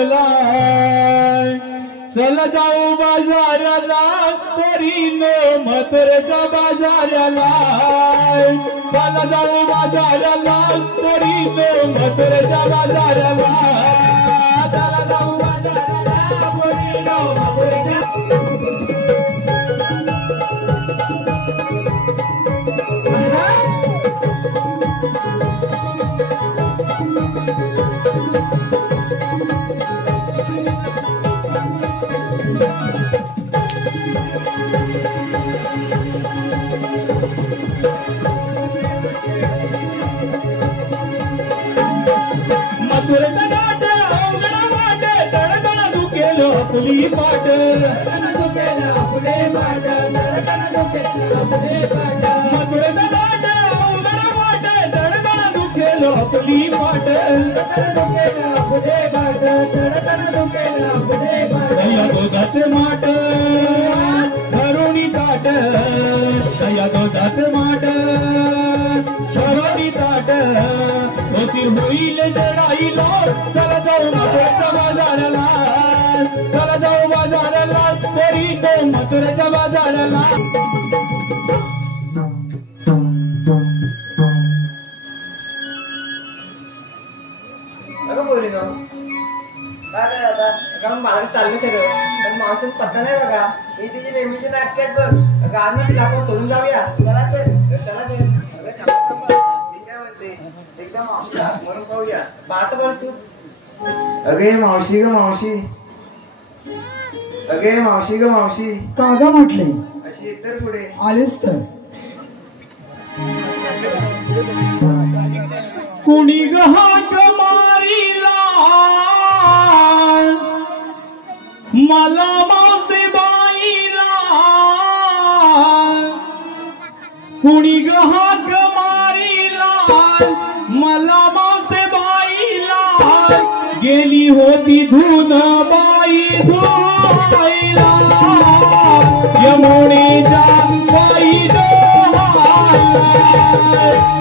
बाजारला चल जाऊ बाजारला पोरीनो मथुरेच्या बाजारला चल जाऊ बाजारला पोरीनो मथुरेच्या बाजारला चल जाऊ बाजारला पोरीनो मथुरेच्या आपली पाट आपले पाट मथुरेचा घाट अवघड वाट चढताना दुखेल आपली पाट दया दोधाचे माट धरुणी ताट दया दोधाचे माट शरोणी ताट बसीर होईल जडाईला चला जाऊ मथुरेच्या बाजारला चला जाऊ बाजारला तरी तो मथुरेच्या बाजारला मला चाललं खरं पण मावशीन पत्ता नाही बघा ही तिची नेहमीची नाटक आहेत बघ आज तिला आपण सोडून जाऊया चला मी काय म्हणते एकदम मावशी म्हणून पाहूया पाहत बरं तू अगे मावशी ग मावशी अगे मावशी ग मावशी कागा म्हटले अशी तर पुढे आलेच तर कुणी ग हाक मारिला मला मासे बाईला कुणी ग हाक मारिला मला मासे बाईला गेली होती धुन बाई धुवायला यमुनेच्या बाई डोहायला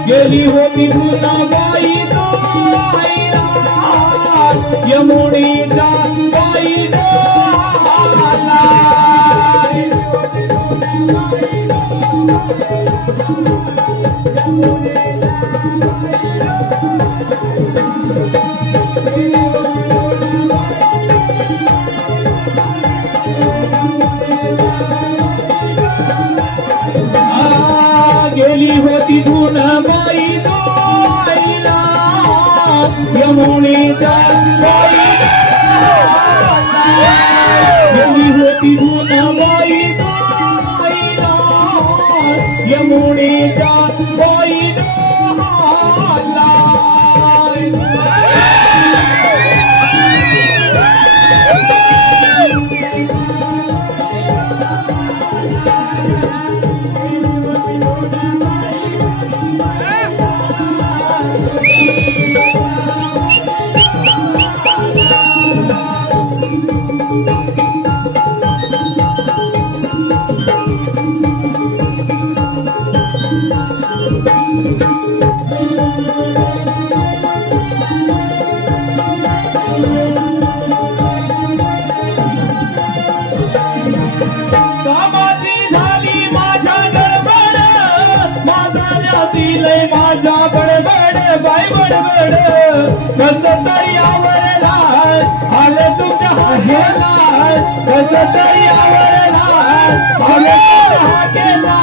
गेली होती धुन बाई धुवायला यमुनेच्या बाई डोहायला गेली होती धुन बाई धुवायला यमुनेच्या बाई गेली होती धुन बाई धुवायला यमुनेच्या बाई डोहायला माझा बडबड बाय बडबड कस तरी आवरला आले तुझ्या हाकेला कस तरी आवरला आले तुझ्या हाकेला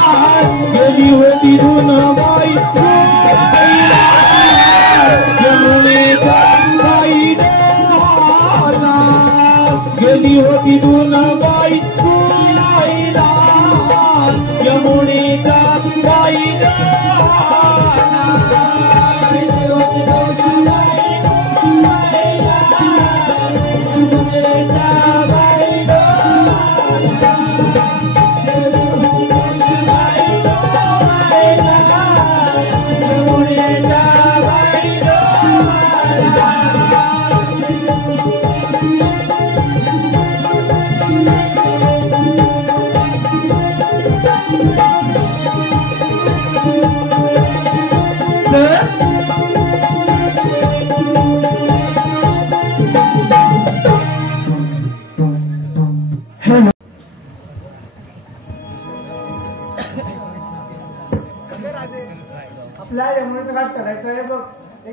गेली होती धुन बाई धुवायला यमुनेच्या बाई डोहायला गेली होती धुन बाई धुवायला यमुनेच्या बाई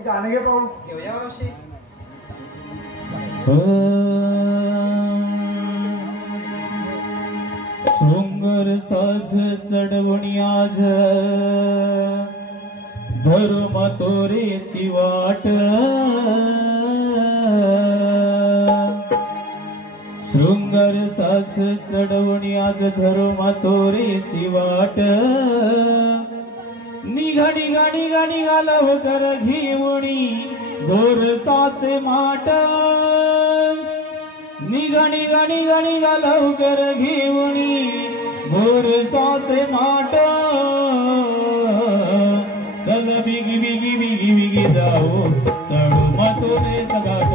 गाणं घे पाहू. घेऊया मावशी. शृंगार साज चढवणी आज धर्म तोरेची वाट. शृंगार साज चढवणी आज धर्म तोरेची वाट. निघा निघा निघा निघाला कर घेऊणी जोर साचे माट. निघा निघा निघा निघा लवकर घेऊनी भोर साचे माट. चल बिगी बिगी बिगी बिगी जाऊ चढू मथुरेचा घाट.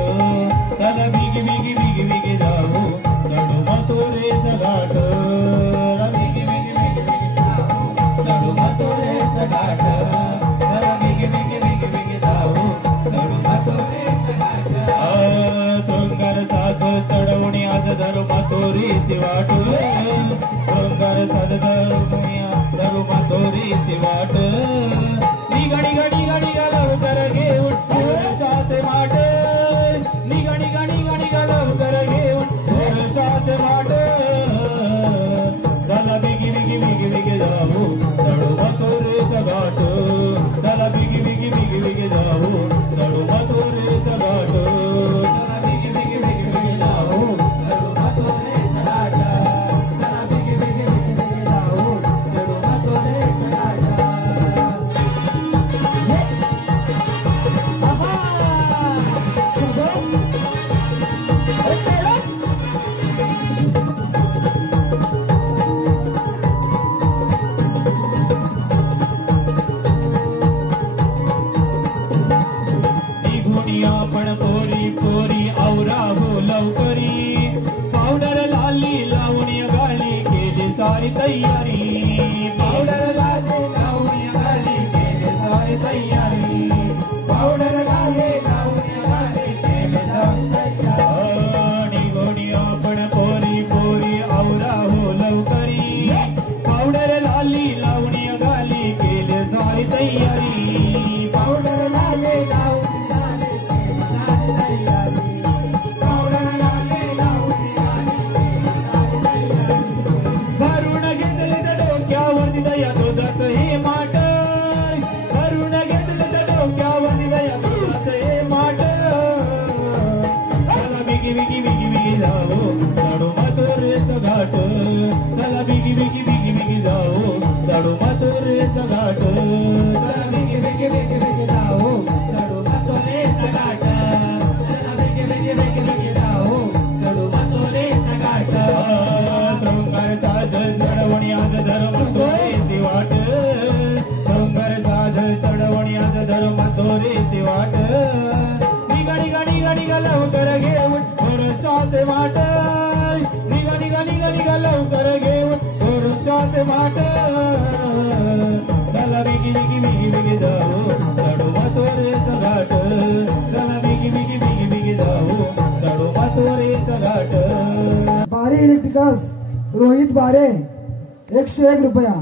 चल बिगी बिगी बिगी बिगी जाऊ चढू मथुरेचा घाट. बिगी बिगी बिगी बिगी जाऊ चढू मथुरेचा घाट. चल बिगी बिगी बिगी बिगी जाऊ चढू मथुरेचा घाट. शृंगार साज चढवणी आज धर्म तोरीची वाट. शृंगार साज चढवणी धर्म तोरीची वाट. निघा निघा निघा निघा लवकर घेऊन भोरसाचे माट. निघा निघा निघा निघा लवकर घेऊन भोरसाचे माट. चला बिगी बिगी बिगी बिगी जाऊ चढू मथुरेचा घाट. चला बिगी बिगी बिगी बिगी जाऊ चढू मथुरेचा घाट. आपण पोरी पोरी आवरा हो लवकरी. पावडर लाली लावणी गाली केली सारी तयारी. पावडर लाली लावणी गाली केली सारी तयारी. पावडर लाली लावणी गाली केली सारी तयारी. निघोणी आपण पोरी पोरी आवरा हो लवकरी. पावडर लाली लावणी गाली केली सारी तयारी. पावडर लाली लावणी भरून घेतले तर डोक्यावरती दया दुधाचं हे माट. भरून घेतले तर डोक्यावरती दया दुधाचं हे माट. चला बिगी बिगी बिगी बिगी जाऊ चढू मथुरेचा घाट. चला बिगी बिगी बिगी बिगी जाऊ चढू मथुरेचा घाट. चला बिगी बिगी बिगी बिगी जाऊ चढू मथुरेचा घाट. चला बिगी बिगी बिगी बिगी जाऊ चढू मथुरेचा घाट. शृंगार साज चढवणी आज धर्म तोरेची वाट. शृंगार साज चढवणी आज धर्म तोरेची वाट. निघा निघा निघा निघा लवकर घेऊन भोरसाचे माट. निघा निघा निघा निघा लवकर घेऊन भोरसाचे माट. चला बिगी बिगी बिगी बिगी जाऊ चढू मथुरेचा घाट. चला बिगी बिगी बिगी बिगी जाऊ चढू मथुरेचा घाट. बारे इलेक्ट्रिकल्स रोहित बारे 101 रुपया.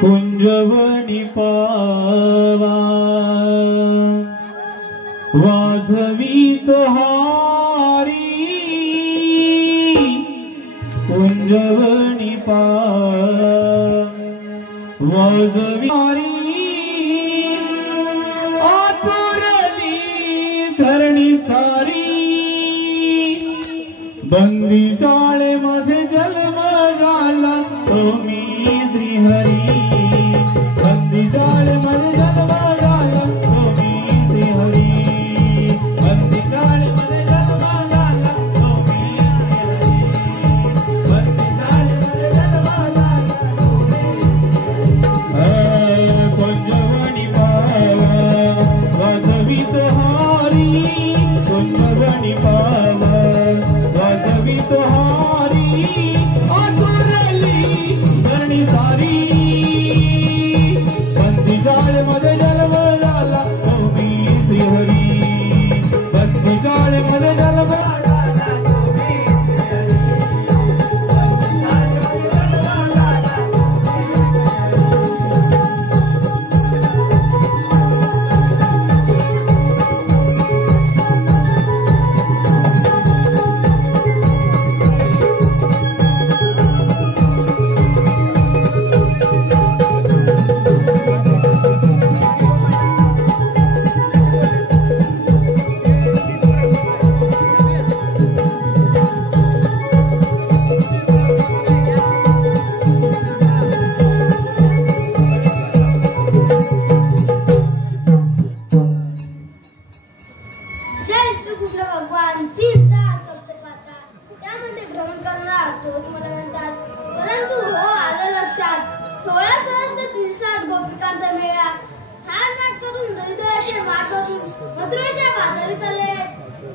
कुंजवनी पावा वाजवीत हारी. कुंजवनी पावा वाजवी हारी. आतुरली धरणी सारी. बंदी शाळेमध्ये जन्म झाला तो मी श्रीहरी. बंदी शाळेमध्ये जन्म झाला तो मी श्रीहरी. बंदी शाळेमध्ये जन्म झाला तो मी श्रीहरी. बंदी शाळेमध्ये जन्म झाला तो मी. कुंजवनी पावा वाजवीत हारी. कुंजवनी पावा वाजवीत हारी. आतुरली धरणी सारी. बंदी शाळेमध्ये तोच मला म्हणतात. परंतु हो आलं लक्षात 1660 गोपिकांचा मेळा हार माट करून दरिद्राचे वाट बघून मथुरेच्या बाजारी चालले.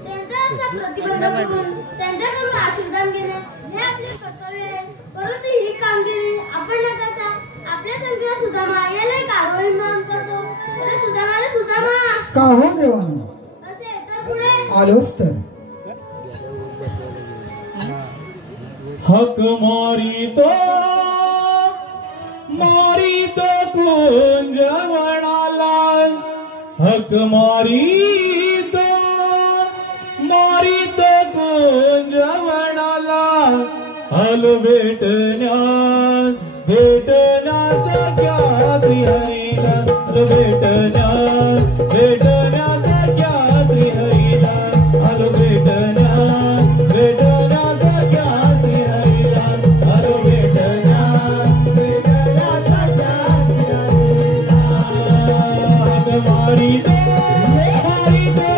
त्यांचा रस्ता प्रतिबंध करून त्यांच्याकडून आशीर्वाद घेणे हे आपले कर्तव्य आहे. परंतु ही कामगिरी आपण न करता आपल्या संगीला सुदामा याला कारवाई मान करतो. अरे सुदामा रे सुदामा का हो देवानं असे तर पुढे आलोच तर. हक मारितो कुंजवनाला, हक मारितो कुंजवनाला. आलो भेटण्याचा क्या श्रीहरीला, भेटण्याचा क्या श्रीहरीला. आलो भेटण्याचा क्या श्रीहरीला. आलो भेटण्याचा क्या श्रीहरीला. हक मारितो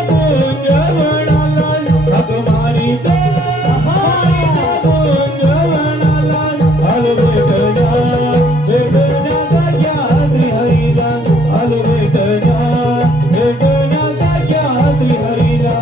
कुंजवनाला, हक मारितो कुंजवनाला. आलो भेटण्याचा क्या श्रीहरीला. आलो भेटण्याचा क्या श्रीहरीला.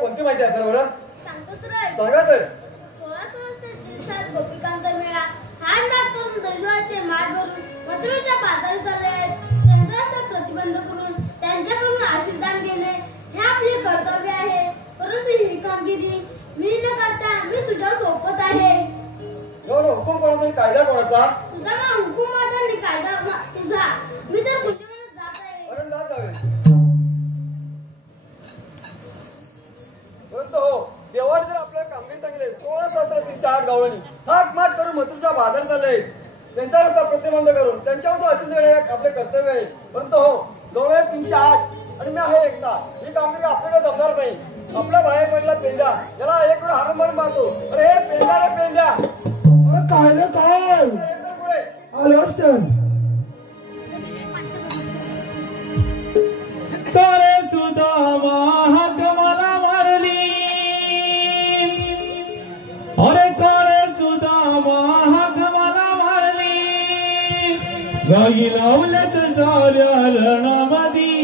कोणती माहिती आहे बरं? सांगतो तुला. सांगा तर. 1660 गोपिकांचा मेळा हार माट करून दैवाचे माठ भरून मथुरेच्या बाजारी चालले आहेत. त्यांचा रस्ता प्रतिबंध करून त्यांच्याकडून आशीर्वाद घेणे हे आपले कर्तव्य आहे. परंतु ही कामगिरी मी न करता मी तुझ्या सोबत आहे. हुकूम कोणाचा, कायदा कोणाचा? तुझा ना हुकूम माझा आणि कायदा तुझा. मी तर पुण्याला जात आहे. परंतु हो देवाने जर आपल्याला कामगिरी चांगली 16,308 गावळणी हाक मात करून मथुरच्या बाजार चालले. त्यांचा रस्ता प्रतिबंध करून त्यांच्यावर असे देणे आपले कर्तव्य आहे. परंतु हो 308 आणि मी आहे एकटा. ही कामगिरी आपल्याला जमणार नाही. आपल्या बाहेर पडला पेंजा याला एक वेळ हारून मारून मारतो. अरे हे पेंजा रे पेंजा. काय रे काय पुढे आलोच तर. करे सुदामा हक मला मारली. अरे करे सुदामा हक मला मारली. गाई लावल्यात साऱ्या रणामधी,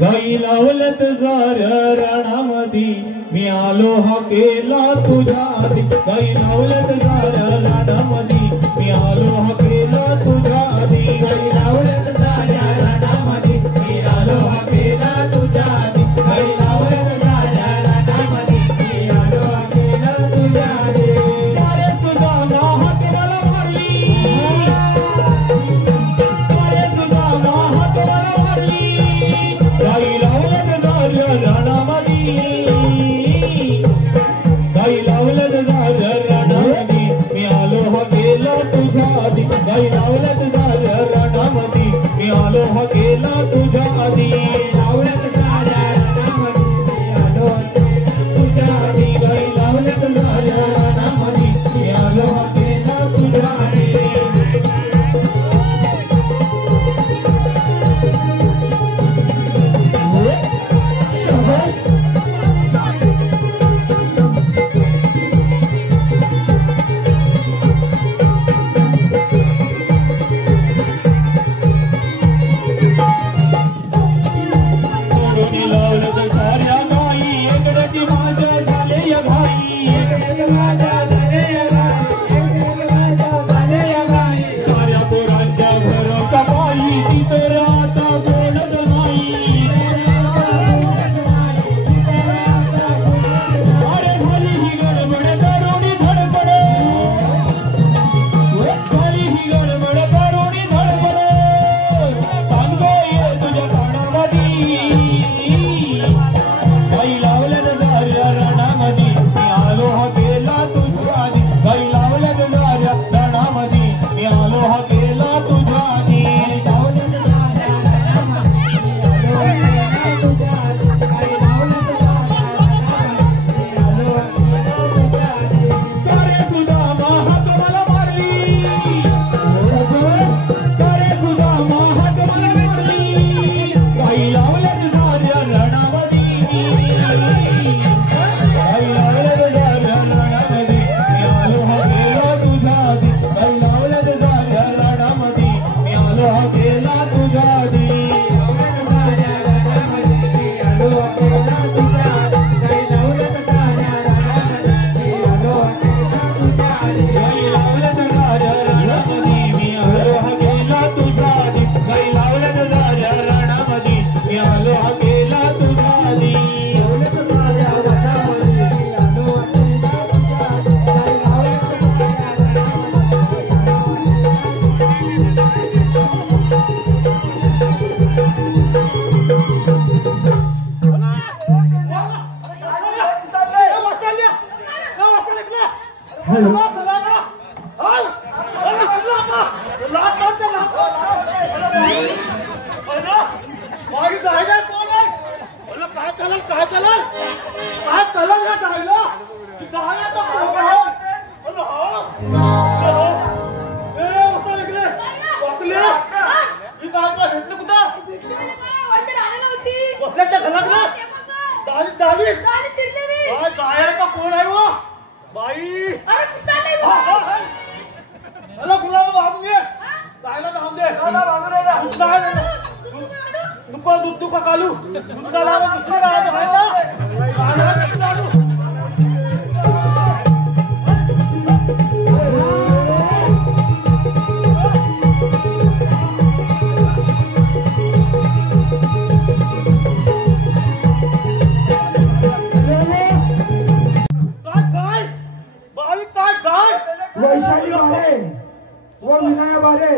गाई लावल्यात साऱ्या रणामधी. मी आलो हकेला तुझ्या आधी. गाई लावल्यात साऱ्या रणामधी. मी आलो हकेला तुझ्या आधी. गाई लावल्यात साऱ्या रणामधी. मी आलो हकेला तुझ्या आधी. गाई लावल्यात साऱ्या रणामधी. मी आलो हकेला तुझ्या आधी. अरे सुदामा हक मला मारली. अरे सुदामा हक मला मारली. गाई लावल्यात साऱ्या रणामधी. गाई लावल्यात साऱ्या रणामधी. मी आलो हकेला तुझ्या आधी. गाई लावल्यात साऱ्या रणामधी. मी आलो हकेला तुझ्या आधी. काय चाललं काय चाललं या गायला गाय आता बसल्याच्या घरात गायला कोण आहे व बाई मला गुलाब बांधून घे गायला जाऊन दे नुका दूध नुका कालू दूध काला दुसरी गाय वैशाली बारे व विनया बारे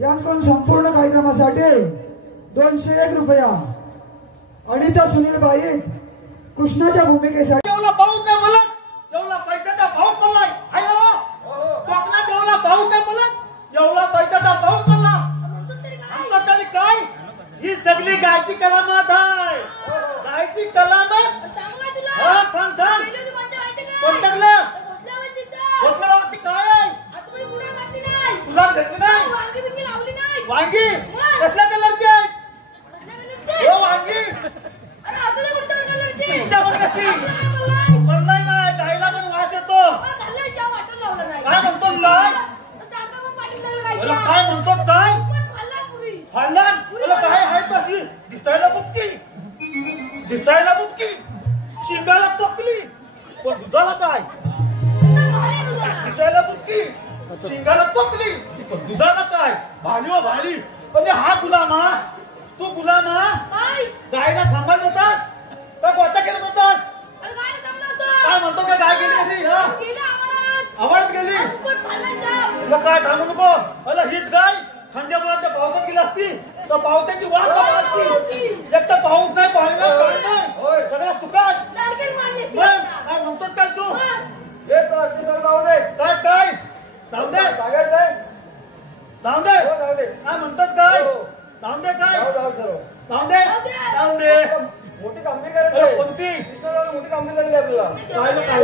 यांकडून संपूर्ण कार्यक्रमासाठी 201 रुपया. अनिता सुनील बाईत कृष्णाच्या भूमिकेसाठी जेवला पाऊस नाही मला जेवला पैशाचा भाव पडलाय हॅलो कोकणा जेवला पाऊस नाही मला जेवला पैशाचा भाव पडला आमचं तरी काय ही सगळी गायची कलामत आहे गायची कलामत हा सांग कोणत्याला कोणत्यावरती काय आहे तुला घेतली नाही वांगी कसल्या कलरची आहे हो वांगी तुमच्यावर कशी बनलाय नाही गायला पण वास येतो काय म्हणतो काय म्हणतो काय फाडलान तुला काय आहे कशी दिसायला बुटकी शिंगाला टोकली पण दुधाला काय दिसायला बुटकी शिंगाला टोकली पण दुधाला काय भाली व भाली पण हा गुलामा तू गुलामा गायला थांबायला होतास का गोता केला होतास काय म्हणतो का गाय गेली कधी आवडत गेली तुला काय थांबू नको अला हीच गाय संध्या मुलाच्या पावसात गेली असती तर पावसाची वाट असती एक तर पाऊस नाही पाणी नाही सगळ्या सुखात काय म्हणतोस काय तू काय काय जाऊ दे जाऊ दे काय म्हणतात काय जाऊ दे काय जाऊ दे मोठी कामगिरी करायची कोणती मोठी कामगिरी झाली आपल्याला काय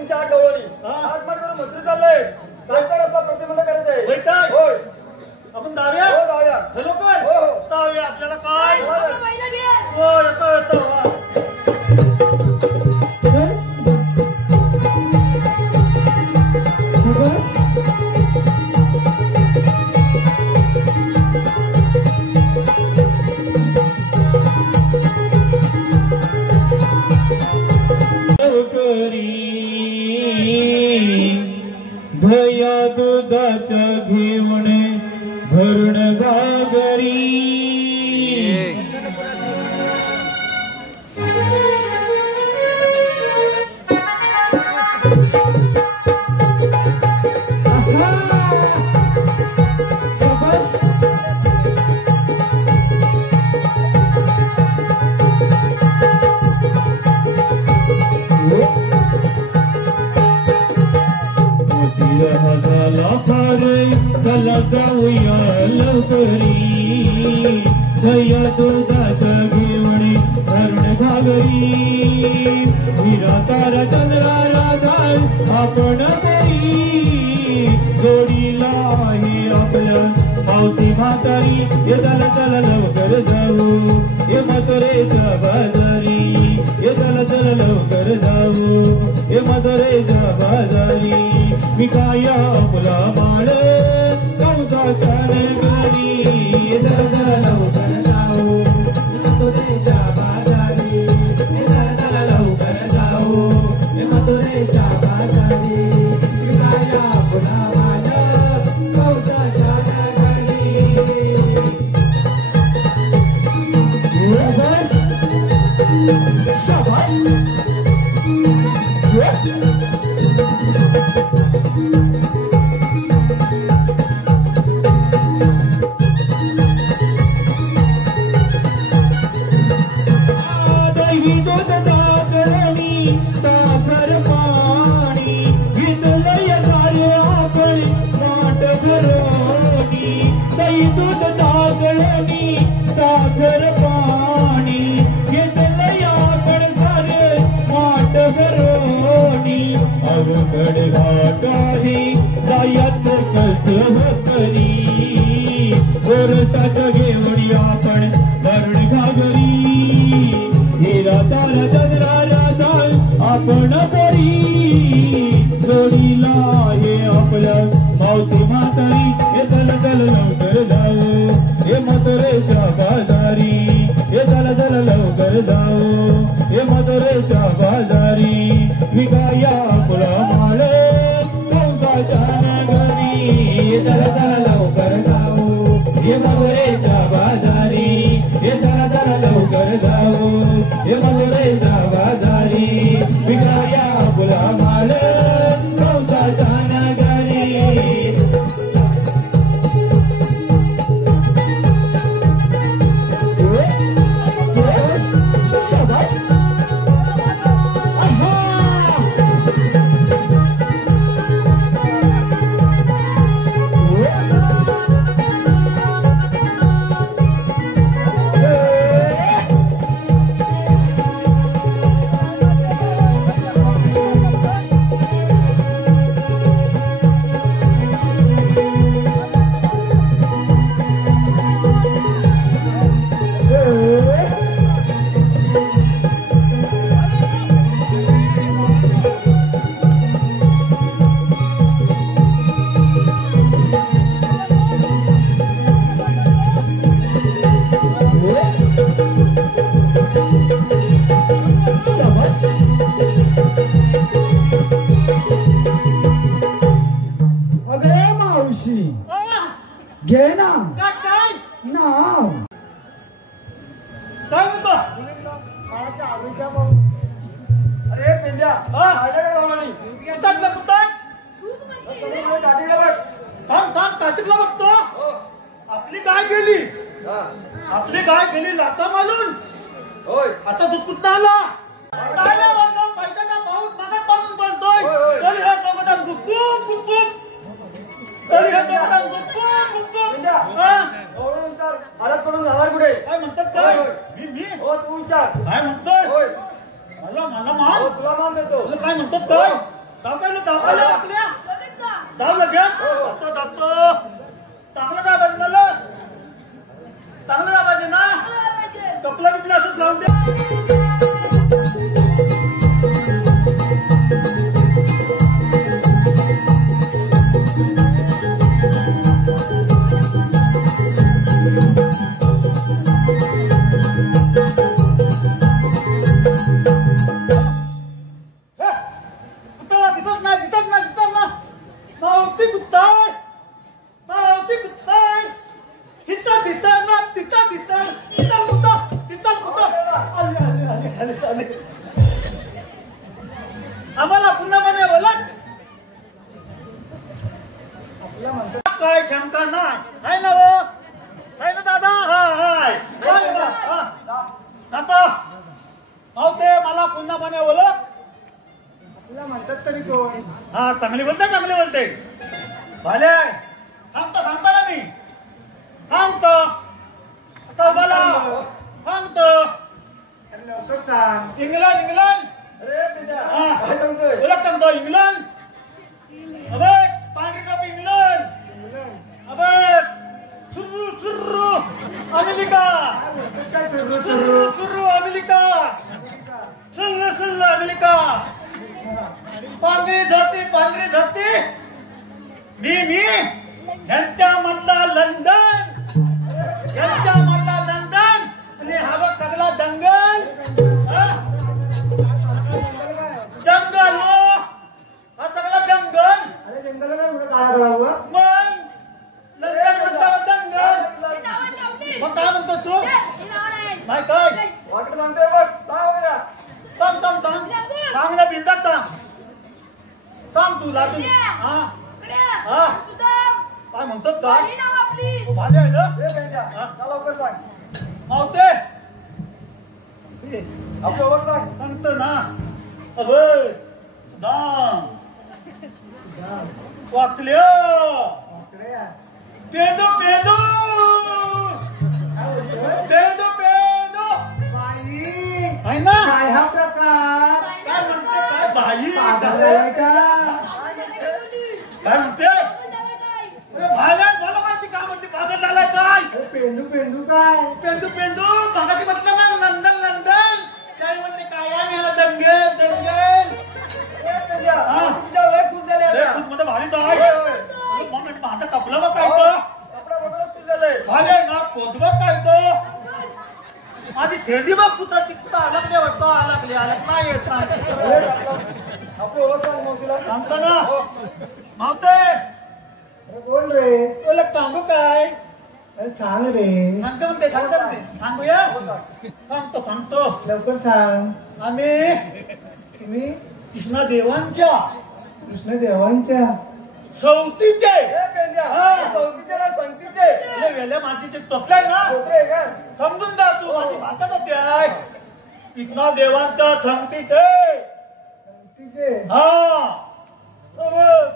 308 डवळी आठ मार्ग मंत्री चाललंय काय रस्ता प्रतिबंध करायचंय होय आपण जाऊया हो जाऊया खरोखर जाऊया आपल्याला काय हो येतो भया दुधाच्या घेवणे भरून घागरी चला जाऊया लवकरी भया दुधाच्या घेवणे भरून घागरी हिरा तारा चंद्रा राधा आपण जोडीला आहे आपल्या मावशी म्हातारी ये चला चला लवकर जाऊ ये मथुरेच्या बाजारी ये चला चला लवकर जाऊ ये मथुरेच्या बाजारी मी काय आपला माळ कौसाच्या घरी ये चला चला लवकर जाऊ मथुरेच्या बाजारी ये चला चला लवकर जाऊ ये मथुरेच्या बाजारी मी काय आपला माळ कौसाच्या सागर पाणी घेतलं या कळसाचं घेऊन आपण भरून घागरी हिरा तारा चंद्रा राधाल आपण परी जोडीला आहे आपलं मावशी म्हातारी हे चल चल लवकर जाऊ हे मथुरेच्या बाजारी हे चल चल लवकर जाऊ हे मथुरेच्या बाजारी विकाया फुलं माळे कंसाच्या नगरी हे चल चल लवकर जाऊ हे मथुरेच्या बाजारी हे चल चल लवकर जाऊ हे मथुरेच्या बाजारी विकाया फुलं माळे कंसाच्या नगरी घे ना नाव काय म्हणतो माझ्या आवडीचा भाऊ अरे पेंड्या आलेला भावानी कुठं ना कुठं काटीला बघ थांब काटीला बघतो आपली गाय गेली आपली गाय गेली लाता मालून होय आता दूध कुठं आला काय नाही म्हणतो पैशाचा पाऊस मागत पासून पडतोय तरी हे दोघं गुपगुप गुपगुप तरी हे दोघं गुपगुप गुपगुप आलात पडून जाणार कुठे काय म्हणतात काय मी हो तू विचार काय म्हणतोय होय मला मान तुला मान देतो काय म्हणतात काय टाकायला आपल्या जाऊ लगेच टाकतो टाकलं काय पाहिजे मला चांगलं काय पाहिजे ना कपला बिपला असंच लावून दे आम्हाला पुन्हा म्हणे बोलत काय शंका नाही आहे ना वो आहे ना दादा हाय आता ते मला पुन्हा म्हणे बोलत आपल्याला म्हणतात तरी कोण हा चांगली बोलते भले सांगता ना मी सांगतो आता मला सांगतो लवकर सांग इंग्लंड अरे सांगतो इंग्लंड अबे पांढरी टोपी इंग्लंड अबे सुर्रू अमेरिका सुर्रू अमेरिका सुर्रू अमेरिका पांढरी धरती मी यांच्या मधला लंडन आणि हा बघ सगळा दंगल जंगल हा सगळा जंगल अरे जंगल मग लंडन म्हटलं जंगल मग काय म्हणतो तू नाही काय वाटत सांगतोय बघ सांग ना बिंदात सांग तू लागून हा काय म्हणतात काय भाले आहे ना लवकर सांग मावते आपलं सांगतो ना अरे दाम वाकल्या पेदो आहे ना काय हा प्रकार काय म्हणते काय बाई काय म्हणते भाल्या मला माहिती का म्हणते पागल झालाय काय पेंडू पेंडू काय पेंडू पेंडू भागाची म्हटलं ना नंदन नंदन काय म्हणते काय आहे याला दंगेल दंगेल तुमच्या वेळ खूप झाले अरे आता. खूप मध्ये भारी जाय मग माझा कपला बघ काय तो कपडा बघा खूप झालंय. झाले ना पोतबा काय तो आधी थेडी बघ कुठं तिकडं अलगले वाटतो अलगले अलग नाही येत नाही आपण ओळख सांग मावशीला. सांगतो ना मावते अरे बोल रे तुला सांगू काय अरे सांग रे सांगतो म्हणते सांगतो म्हणते सांगूया सांगतो सांगतो लवकर सांग आम्ही तुम्ही कृष्णा देवांच्या कृष्णदेवांच्या सवतीचे ए, पेंड्या. हा. चौकीचे ना संगतीचे. तुझे वेल्या मातीचे टोपले ना दुसरे आहे का? समजून जा तू माझी भाषा होती आहे कृष्णा देवांच्या संगतीचे तिचे हा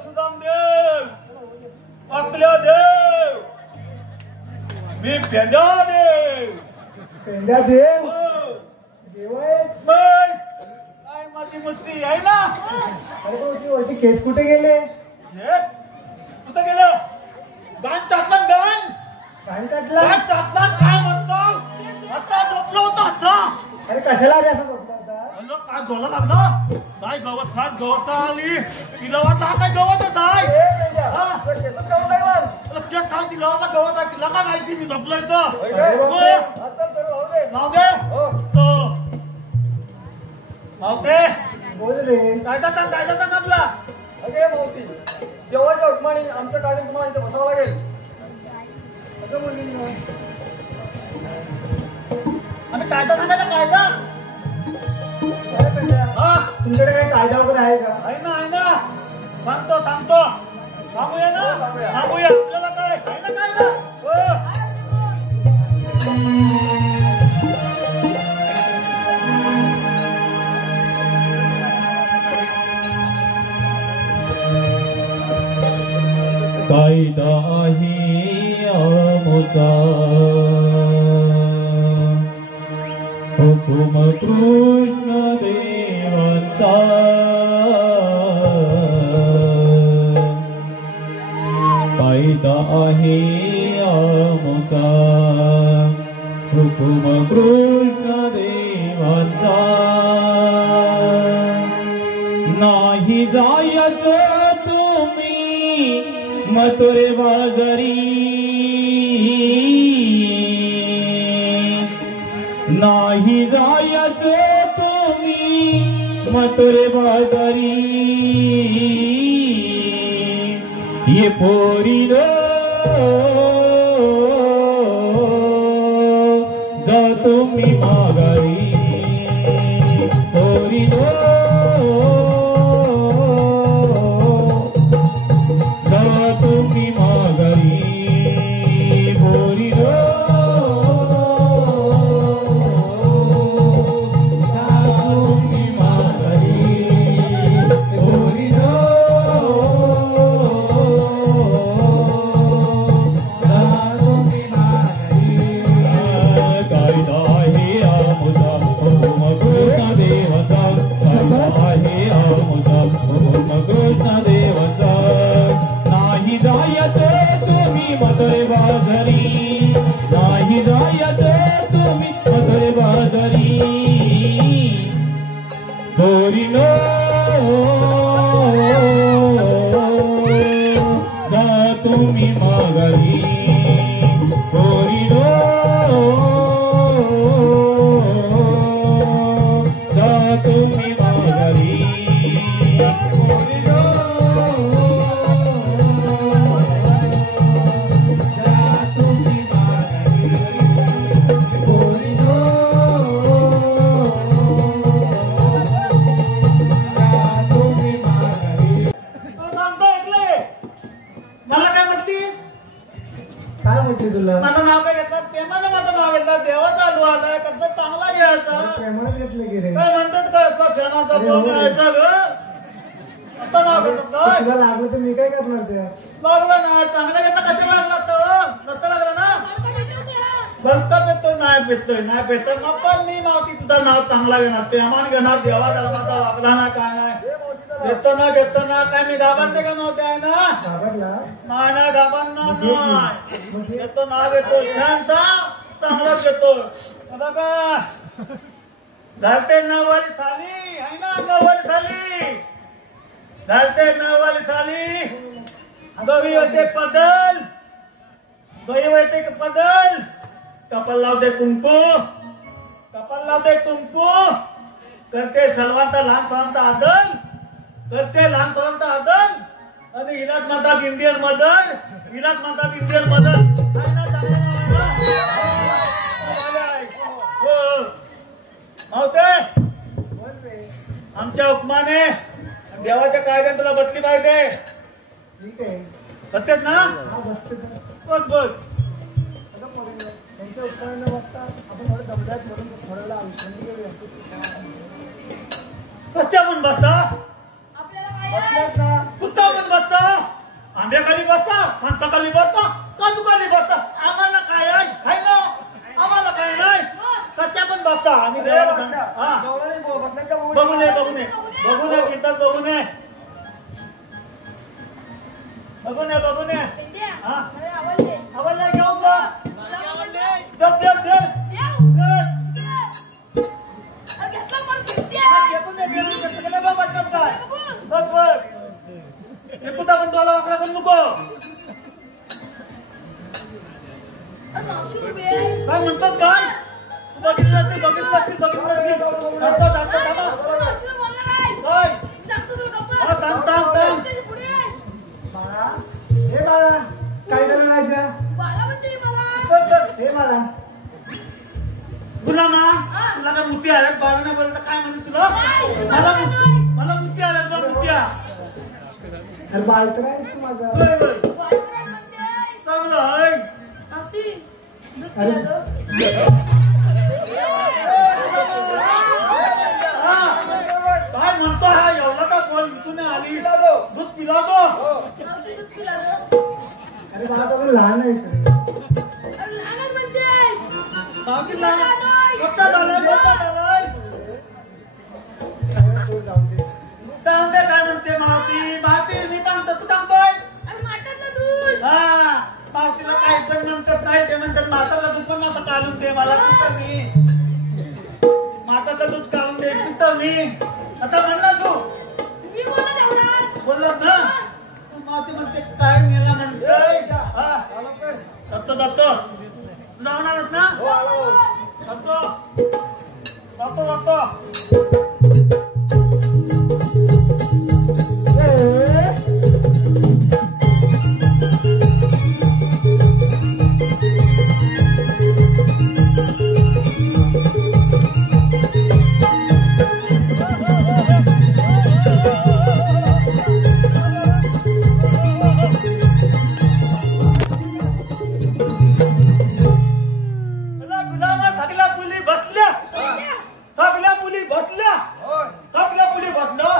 सुदाम देव अकल्या देव मी पेंड्या देव पेंड्या देव हो. देव आहे मग काय माझी मस्ती आहे ना अरे पण ती वरती केस कुठे गेले हे? कुठं गेलं गाण टाकलं गाण काय टाकला गाण टाकलं काय म्हणतो आता झोपलो होतो आता अरे कशाला रे असं झोपला होता अरे काय बोला लागलं काय गवत खात गवत आली तिलावाचा काय गवत आहे ए, पेंड्या. हा. तुला केसच काढून टाकला. केस खाऊन तिलावाचा गवत आहे तिला काय माहिती मी झोपलोय तर होय काय? बापरे. आता तर राहू दे. नाव दे हो. तो नाव दे बोल रे कायदा आपला अगे मावशी देवाच्या हुकमाने आमचं कार्य तुम्हाला इथे बसावं लागेल. अगं मुलींनो आम्ही कायदा सांगायचा कायदा अरे पेंड्या हा तुमच्याकडे काही कायदा वगैरे आहे का आहे ना सांगतो सांगूया ना सांगूया आपल्याला काय आहे ना कायदा हो. कायदा आहे आमचा हुकुम कृष्ण देवांचा कायदा आहे आमचा हुकुम कृष्ण देवांचा नाही जायचं तुम्ही मथुरे बाजारी नाही जायचं तुम्ही मथुरे बाजारी ये पोरी जा तुम्ही माघारी पोरी जा तुम्ही माघारी पोरी नाही जायचं तुम्ही मथुरे बाजारी नाही जायचं तुम्ही मथुरे बाजारी पोरीनो जा तुम्ही माघारी पोरीनो जा तुम्ही माघारी पोरीनो जा तुम्ही माघारी पोरीनो जा तुम्ही माघारी सांगतो ऐकले मला काय म्हटली काय म्हटली तुला माझं नाव काय घेतलं प्रेमानं माझं नाव घेतलं देवाचा अनुवाद आहे कसं चांगला घ्यायचा प्रेमाने घेतलं की रे काय म्हणतात काय असं क्षणाचा अरे भोग हो. घ्यायचा ग आता नाव घेतात काय तुला लागलं तर मी काय करणार ते लागलं ना चांगलं घेतलं कधी लागला तर नसतं लागलं ना बलका पेटतोय नाही पेटतोय मग पण मी मावती तुझं नाव चांगला घेणार प्रेमान घेणार देवा धर्माचा वागला ना काय नाही हे मावशीचा घेतो ना काय मी गाबांचे का नव्हते आहे ना घाबरला नाही ना गाबांना मग घे की. नाही मग घे. घेतो ना घेतो शांत चांगलाच घेतो बघा घालते नावाली थाली आहे ना नावाली थाली घालते नावाली थाली दोघी होते पदल दोघी होते पदल कपाल लावते कुंकू कपाल लावते कुंकू करते सलवांचा लहानपणांचा आदर करते लहानपणांचा आदर आणि इलाज म्हणतात इंडियन मदर इलाज म्हणतात इंडियन मदर मावते बोल रे. आमच्या हुकमाने देवाच्या कायद्याने तुला बसली पाहिजे ठीक आहे बसतेत ना हा बसते तर. बस बस आता पोरींनो, त्यांच्या उत्तरांना बघता आपण थोडं दमदात म्हणून थोड्याला आयुष्याने घेऊया. कशा पण बसता आपल्याला काय आहे? बसलात ना? कुठं पण बसता आंब्याखाली बसता फणसाखाली बसता काजूखाली बसता आम्हाला काय आहे हाय ना आम्हाला काय नाही सच्च्या पण बसता आम्ही देवाला सांगतो हा गव्हाणे बो- बसलात का बघू? बघू नये बघू नये बघू नये कीर्तन बघू नये बघू नये बघू नये पेंड्या, हा? मला आवडले. आवाज नाही घेऊन जा तुला आवडले? दे दे दे देव, दे. अरे घेतला पण पेंड्या. हा, एकूण नाही, एकूण कसं केलं बघ वाटतं काय बघ बघ एकूण आपण तुला वाकडा करू नको अरे मावशी उभी आहे. काय म्हणतात काय तू बघितलं ते बघितलं ते बघितलं ते दाखव, दाखव, दाखव. मावशीला बोलला नाही. काय मी सांगतो तुला गप्प. हा, थांब. त्याच्या पुढे आहे. बाळा हे बाळा काय करून राहायचं बाला म्हणते मला. बघ, बघ. हे बाळा तुला ना तुला काय मुठी आल्यात बाळाने बोलता काय म्हणते तुला नाही, मला मुठी आल्यात बघ मुठ्या अरे बाळ तर आहे तू माझा होय, होय. बाला करायला म्हणते. चांगलं आहे मावशी, दूध अरे. पिला दो. हा. काय म्हणतो हा एवढा का बोल इथून आली दूध पिला दो मावशी, दूध पिला दो. अरे बाळा तर अजून लहान आहे अरे लहानच म्हणते. बाकीला मोठा झालाय मोठा झालाय जाऊन दे काय म्हणते मावती मावती मी सांगतो तू सांगतोय अरे माठातलं दूध. हा मावतीला काही जण म्हणतात नाही ते म्हणतात माताला दूध पण आता काढून दे मला कुठं मी माताचं दूध काढून दे कुठं मी आता म्हणला तू मी बोलत एवढा. बोललास ना तू मावती म्हणते काय मेला म्हणतोय हा जातो जातो जाणारच ना जातो जातो जातो गुलामा सगळ्या मुली बसल्या सगळ्या मुली बसल्या सगळ्या मुली बसल्या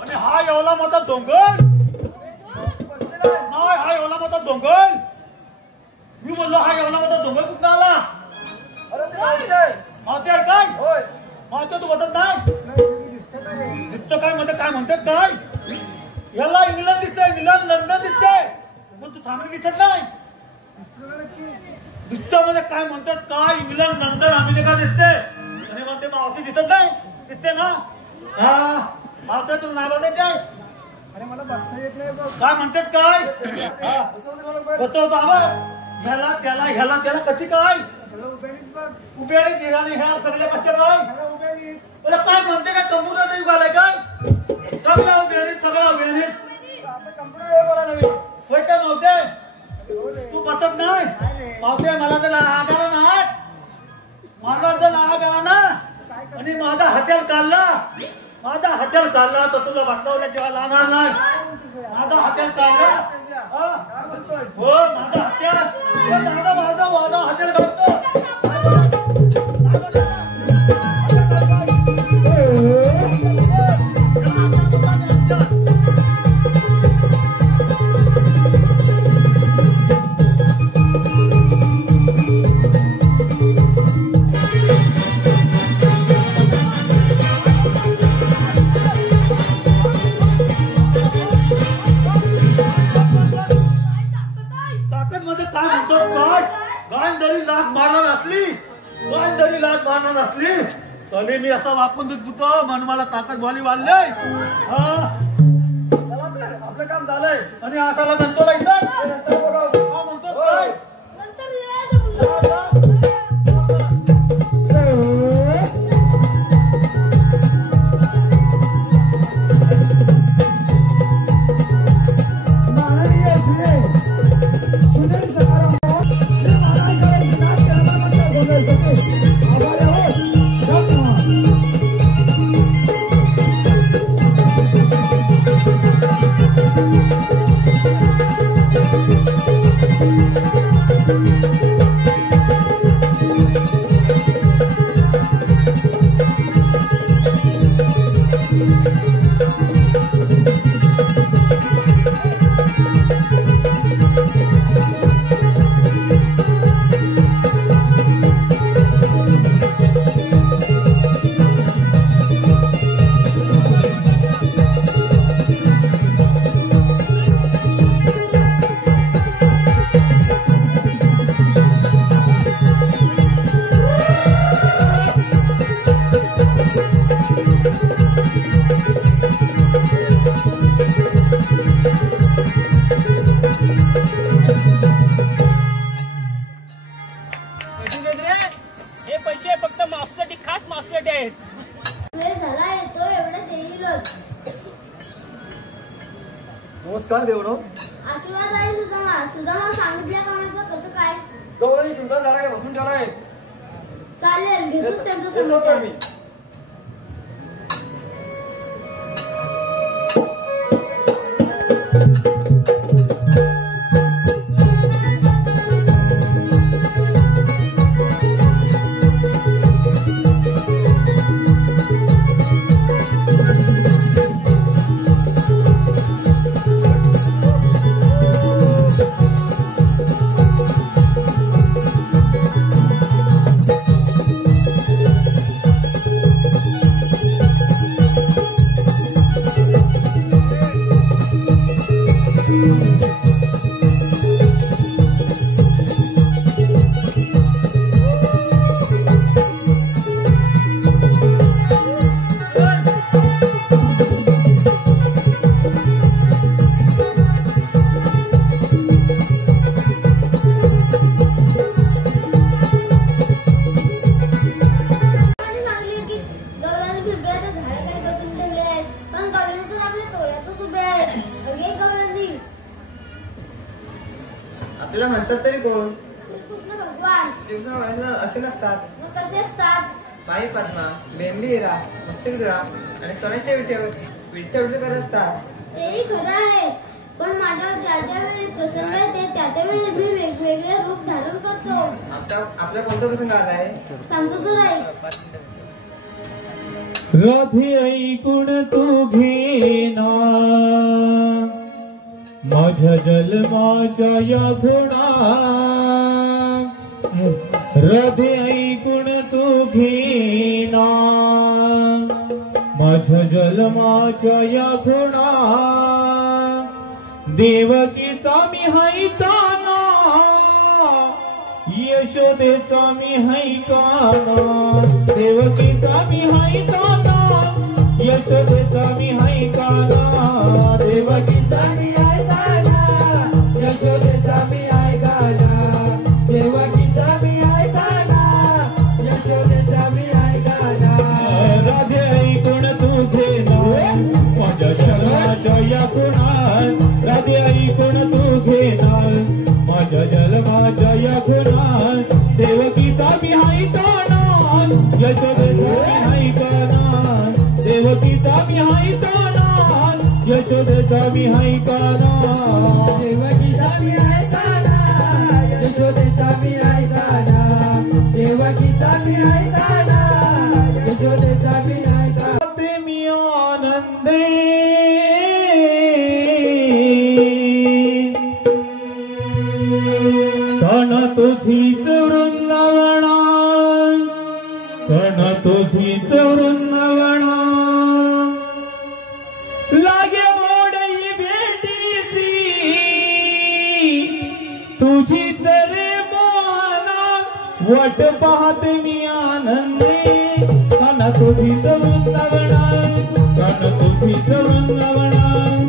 आणि हा एवढा मोठा डोंगर नाही हा एवढा मोठा डोंगर मी बोललो हा एवढा मोठा डोंगर कुठं आला माते आहे काय माते तू बसत नाही दिसतं काय मध्ये काय म्हणतात काय याला इंग्लंड दिसतंय इंग्लंड लंडन दिसतंय मग तू थांबली दिसत नाही दिसतं म्हणजे काय म्हणतात काय इंग्लंड लंडन अमेरिका दिसते आणि म्हणते मावती दिसत नाही दिसते ना हा मावते तुला नाही बघायचे आहे अरे मला बसता येत नाही बघ काय म्हणतात काय हा, बसवतो आवाज ह्याला त्याला ह्याला त्याला कशी काय त्याला उभ्यानीच बघ उभे आणि ह्या सगळ्या कशा काय त्याला उभ्यानीच मला काय म्हणते काय कम्प्युटर नाही उभालाय काय सगळ्या उभे आता कम्प्युटर आहे बोला नवीन होय काय मावते हो रे. तू बसत नाही मावते मला तर आग आला ना मला जर आग आला ना आणि माझा हॉटेल काढला तर तुला बसवल्या जेव्हा लागणार नाही माझा हॉटेल काढला हा? काय बोलतोय हो माझा हॉटेल माझा हॉटेल काढतो पण जरी लाज मारणार असली तरी मी आता वाकून देत होतो म्हणून मला ताकद वाली वाढले. चला तर आपलं काम झालंय. आणि आताला गंतोला इथं म्हणतो काय नंतर यायचं माननीय सुनील सकाराम श्री महाराज नाथ करमानंतर बोलायसाठी आभारी आहोत. हे पैसे फक्त मावशीसाठी खास मावशीसाठी आहेत. वेळ झाला येतो एवढं येईलच. नमस्कार देवराव. आशीर्वाद आहे सुदामा सांगितल्या कामाचं कसं काय? गौरवी पिंपळ झाला काय बसून ठेवला आहे. चालेल घेतोच त्यांचं येतो तर समाचार. मी. आपल्याला म्हणतात तरी कोण? कृष्ण भगवान. कृष्ण भगवान असे नसतात. मग कसे असतात? माई पद्मा, बेंबी हिरा, मस्तिकधरा आणि सोन्याचे विठ्ठे करत असतात. तेही खरं आहे, पण माझ्यावर ज्या ज्या वेळी प्रसंग येते त्या त्यावेळी मी वेगवेगळे रूप धारण करतो. आपला कोणता प्रसंग आलाय? सांगतो तर ऐक. राधे ऐकून तू घेना माझ्या जन्माच्या या गुणा. राधे ऐकून तू घेना माझ्या जन्माच्या या गुणा. देवकीचा मी हैताना यशोदेचा मी हैकाना. देवकीचा मी हैताना यशोदेचा मी हैकाना. देवकीचा मी हैताना यशोदेचा मी हैकाना. देवकीचा मी हैताना यशोदेचा मी हैकाना. राधे ऐकून तू घेना माझ्या जन्माच्या या गुणा. राधे ऐकून तू घेना माझ्या जन्माच्या या गुणा. देवकीचा मी हैताना यशोदेचा मी हैकाना. देवकीचा मी हैताना यशोदेचा मी हैकाना. देवकीचा मी हैताना यशोदेचा मी हैकाना. देवकीचा मी हैताना यशोदेचा मी हैकाना. मी आनंदे कण तुझीच वृंदावना. कण तुझीच वृंदावना. लागे मोडई भेटीची तुझीच रे मोहना. वाट पाहते मी आनंदी काना तुझीच वृंदावना काना तुझीच वृंदावना